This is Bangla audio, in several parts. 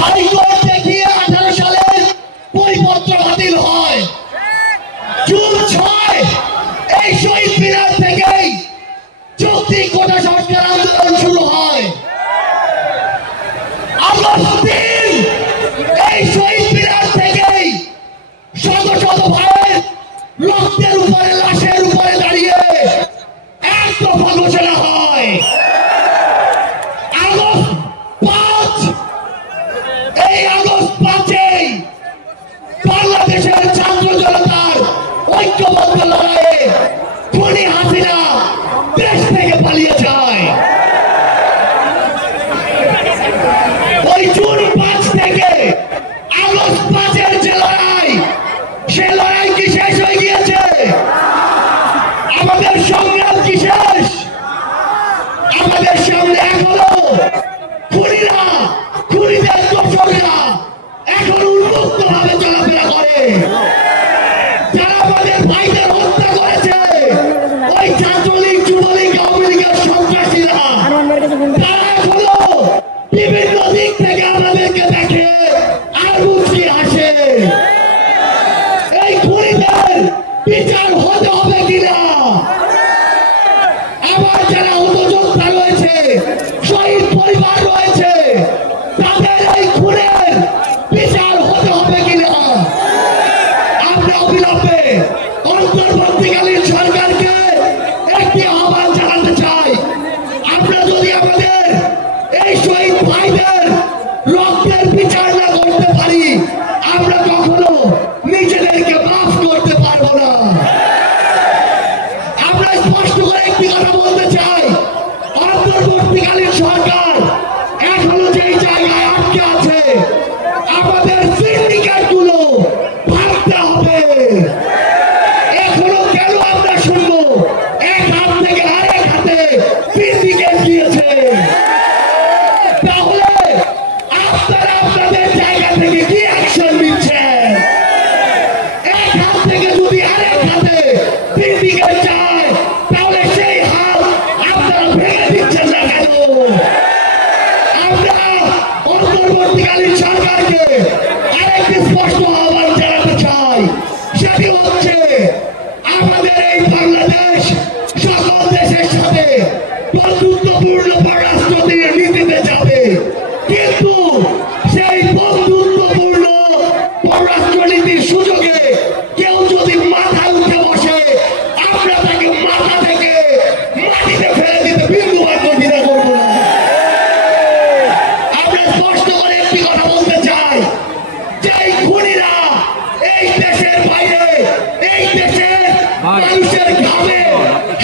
হাইকোর্ট দেখিয়ে 18 সালের পরিপত্র বাতিল হয়। জুন 6 এই শহীদ মিনার থেকেই চুক্তি কোটা সংস্কার আন্দোলন শুরু হয়। আগস্ট 3 এই শহীদ মিনার থেকেই শত শত ভাইয়ের রক্তের উপরে, লাশের উপরে দাঁড়িয়ে এক দফা ঘোষণা হয়। আগস্ট 5 এই আগস্ট 5 বাংলাদেশের ছাত্র জনতার ঐক্যবদ্ধ লড়াইয়ে খুনি হাসিনা দেশ থেকে পালিয়ে যায়। ওই জুন 5 থেকে আগস্ট 5 যে লড়াই, সে লড়াই কি শেষ হয়ে গিয়েছে? আমাদের সংগ্রাম কি শেষ? আমাদের সামনে এখনো খুনিরা, খুনিদের দোসররা এখন উন্মুক্ত ভাবে চলাফেরা করে। যারা আমাদের ভাইদের হত্যা করেছে, ওই ছাত্রলীগ, যুবলীগ, আওয়ামী লীগের সন্ত্রাসীরা, তারা এখনো বিভিন্ন দিক থেকে আমাদেরকে দেখে আর মুচকি হাসে। এই খুনিদের বিচার হতে হবে কিনা? আবার যারা হতযোদ্ধা রয়েছে, শহীদ পরিবার রয়েছে, তাদের এই খুনের বিচার হতে হবে কিনা? আমরা অবিলম্বে অন্তর্বর্তীকালীন সরকারকে একটি আহ্বান জানাতে চাই। আমরা যদি আমাদের এই শহীদ ভাইদের রক্তের বিচার না করতে পারি, আমরা কখনো নিজেদেরকে মাফ করতে পারবো না। আমরা স্পষ্ট করে একটি কথা বলতে চাই, অন্তর্বর্তীকালীন সরকার এখনো যেই জায়গায় আটকে আছে, আমাদের সিন্ডিকেট গুলো ভাঙতে হবে। এখনো কেন আমরা শুনবো এক হাত থেকে আরেক হাতে সিন্ডিকেট দিয়েছে? তাহলে আপনারা আপনাদের জায়গা থেকে কি অ্যাকশন নিচ্ছেন? এক হাত থেকে যদি আরেক হাতে সিন্ডিকেট যায়, তাহলে সেই হাত আপনারা ভেঙে দিচ্ছেন না কেন? আমরা অন্তর্বর্তীকালীন সরকারকে আরেকটি স্পষ্ট আহ্বান জানাতে চাই। সেটি হচ্ছে, আমাদের এই বাংলাদেশ সকল দেশের সাথে বন্ধুত্বপূর্ণ পররাষ্ট্র নীতিতে যাবে, কিন্তু সেই বন্ধুত্বপূর্ণ পররাষ্ট্র নীতির সুযোগে কেউ যদি মাথায় উঠে বসে, আমরা তাকে মাথা থেকে মাটিতে ফেলে দিতে বিন্দুমাত্র দ্বিধা করবো না। আমরা স্পষ্ট করে একটি কথা বলতে চাই, যে এই খুনিরা এই দেশের বাইরে, এই দেশের মানুষের ঘামে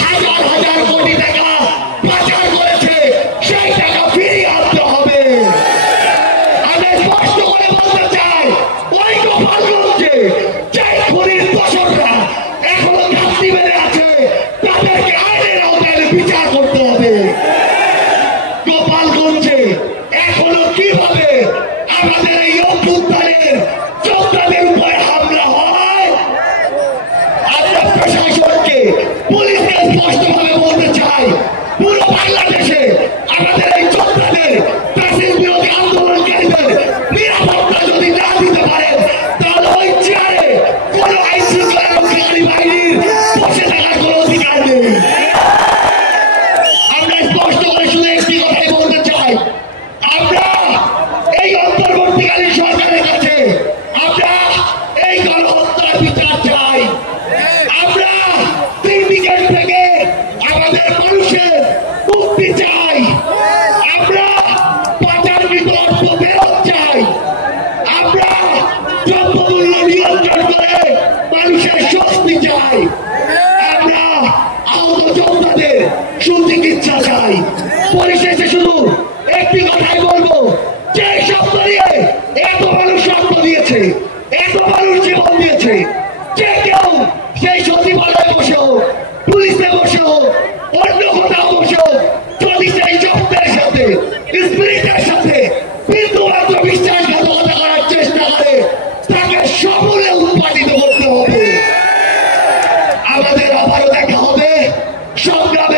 হাজার হাজার কোটি টাকা পাচার করেছে, সেই টাকা ফিরিয়ে আনতে হবে। আমরা স্পষ্ট করে বলতে চাই, ওই গোপালগঞ্জে যে খুনির দোসররা এখনো ঘাপটি বেঁধে আছে, তাদেরকে আইনের আওতায় বিচার করতে হবে। গোপালগঞ্জে এখনো কিভাবে আমাদের এই অভ্যুত্থানের যোদ্ধাদের উপরে হামলা হয়, আমরা প্রশাসনকে, পুলিশকে স্পষ্টভাবে বলতে চাই, পুরো বাংলাদেশে আমাদের এই যোদ্ধাদের, ফ্যাসিস্ট বিরোধী আন্দোলনকারীদের নিরাপত্তা যদি না দিতে পারেন, তাহলে ওই চেয়ারে কোনো আইন শৃঙ্খলা রক্ষাকারী বাহিনীর বসে থাকার কোনো অধিকার নেই। আমরা স্পষ্ট করে শুধু একটি কথাই বলতে চাই, আমরা এই অন্তর্বর্তীকালীন সরকারের কাছে আমরা এই গণহত্যার বিচার চাই। আমরা সিন্ডিকেট থেকে আমাদের মানুষের মুক্তি চাই। আমরা পাচারকৃত অর্থ ফেরত চাই। আমরা দ্রব্যমূল্য নিয়ন্ত্রণ করে মানুষের স্বস্তি চাই। আমরা আহত যোদ্ধাদের সুচিকিৎসা চাই। পরিশেষে শুধু একটি কথাই বলবো, যে শব্দ দিয়ে এত মানুষ রক্ত দিয়েছে, এত মানুষ জীবন দিয়েছে, যে কেউ সেই সচিবালয়ে বসে হোক, পুলিশে বসে হোক, অন্য কোথাও বসে হোক, যদি সেই শব্দের সাথে, স্পিরিটের সাথে বিন্দুমাত্র বিশ্বাসঘাতকতা করার চেষ্টা করে, তাকে সমূলে উৎপাদিত করতে হবে। আমাদের আবারও দেখা হবে সংগ্রামে।